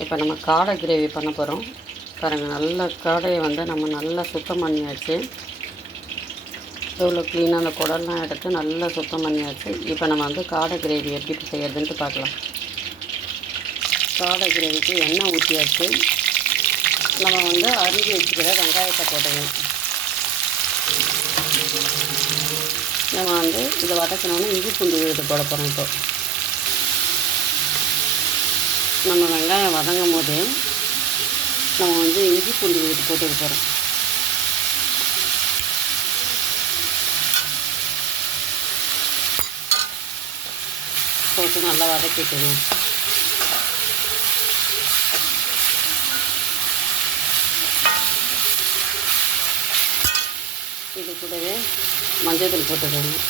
இப்போ நம்ம காடை கிரேவி பண்ண போகிறோம். பாருங்கள், நல்ல காடையை வந்து நம்ம நல்லா சுத்தம் பண்ணியாச்சு. எவ்வளோ க்ளீனாக அந்த குடல்லாம் எடுத்து நல்லா சுத்தம் பண்ணியாச்சு. இப்போ நம்ம வந்து காடை கிரேவி எப்படி செய்யறதுன்ட்டு பார்க்கலாம். காடை கிரேவிக்கு எண்ணெய் ஊற்றியாச்சு. நம்ம வந்து அரிஞ்சு வச்சுக்கிற வெங்காயத்தை போட்டுக்கணும். நம்ம வந்து இதை வதக்கணும்னா இஞ்சி பூண்டு விழுது போட போகிறோம். இப்போ நம்ம வெங்காயம் வதங்கும் போது நம்ம வந்து இஞ்சி பூண்டு விழுது போட்டுக்க போகிறோம். போட்டு நல்லா வதக்கிக்கணும். இது கூடவே மஞ்சள் தூள் போட்டுக்கணும்.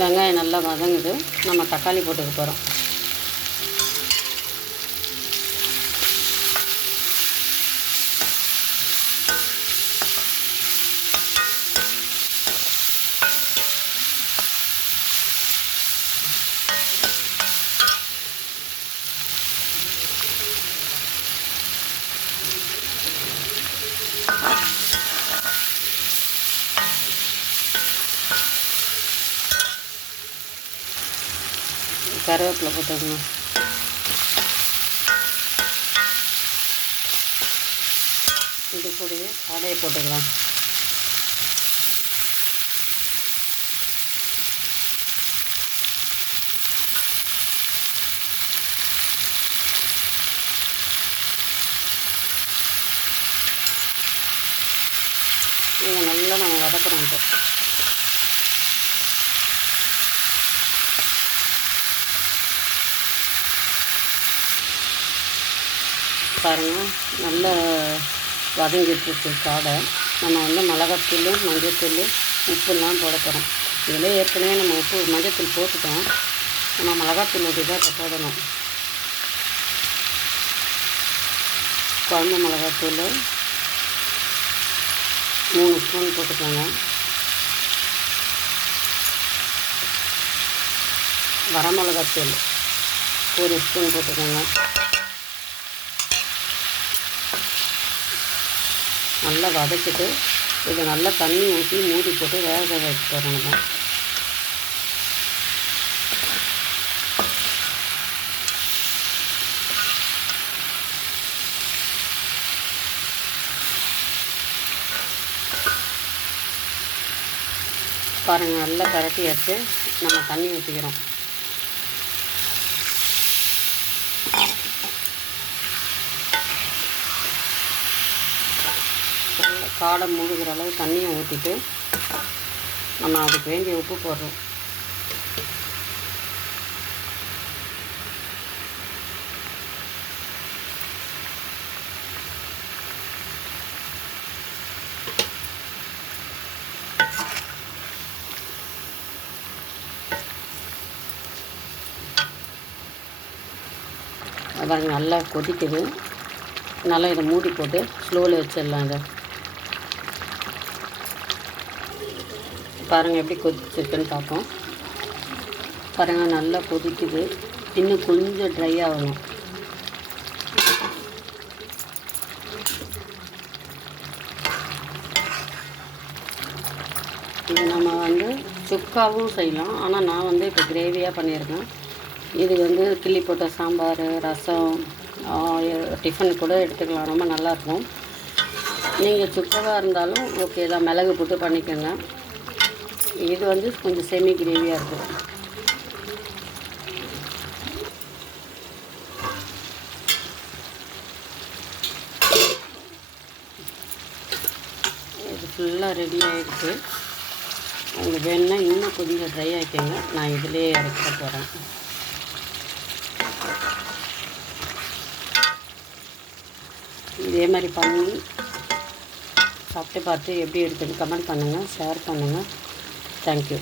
வெங்காயம் நல்லா வதங்குது. நம்ம தக்காளி போட்டுக்க போகிறோம். கருவேப்பிலை போட்டுக்கணும். இது கூடவே காடையை போட்டுக்கலாம். இதை நல்லா நம்ம வதக்குறோம். இப்போ பாருங்கள், நல்லா வதங்கிட்டுருக்கு காடை. நம்ம வந்து மிளகாத்தூள், மஞ்சத்தூள், உப்புலாம் போட போகிறோம். இதில் ஏற்கனவே நம்ம உப்பு மஞ்சத்தூள் போட்டுட்டோம். நம்ம மிளகாத்தூள் ஊற்றி தான் இப்போ போடணும். குழம்பு மிளகாத்தூள் 3 ஸ்பூன் போட்டுக்கோங்க. வரமிளகாத்தூள் 1 ஸ்பூன் போட்டுக்கோங்க. நல்லா வதக்கிட்டு இதை நல்லா தண்ணி ஊற்றி மூடி போட்டு வேக வச்சு போடணும். பாருங்கள், நல்லா கரட்டியாச்சு. நம்ம தண்ணி ஊற்றிக்கிறோம். காடை மூழ்கிற அளவு தண்ணியை ஊற்றிட்டு நம்ம அதுக்கு வேண்டிய உப்பு போடுறோம். பாருங்கள், நல்லா கொதிக்குது. நல்லா இதை மூடி போட்டு ஸ்லோவில் வச்சிடலாம். இதை பாருங்கள் எப்படி கொதிச்சிருக்குன்னு பார்ப்போம். பாருங்கள், நல்லா கொதிக்குது. இன்னும் கொஞ்சம் ட்ரை ஆகணும். இது நம்ம வந்து சுக்காவும் செய்யலாம். ஆனால் நான் வந்து இப்போ கிரேவியாக பண்ணியிருக்கேன். இது வந்து கிள்ளி போட்ட சாம்பார், ரசம், டிஃபன் கூட எடுத்துக்கலாம். ரொம்ப நல்லாயிருக்கும். நீங்கள் சுக்காவாக இருந்தாலும் ஓகே தான், மிளகு போட்டு பண்ணிக்கோங்க. இது வந்து கொஞ்சம் செமி கிரேவியாக இருக்கும். இது ஃபுல்லாக ரெடி ஆகிடுச்சு. உங்களுக்கு வேணுன்னா இன்னும் கொஞ்சம் ட்ரை ஆகிக்கோங்க. நான் இதிலே இறக்க போகிறேன். இதே மாதிரி பண்ணி சாப்பிட்டு பார்த்து எப்படி இருக்குன்னு கமெண்ட் பண்ணுங்கள், ஷேர் பண்ணுங்கள். தேங்க்யூ.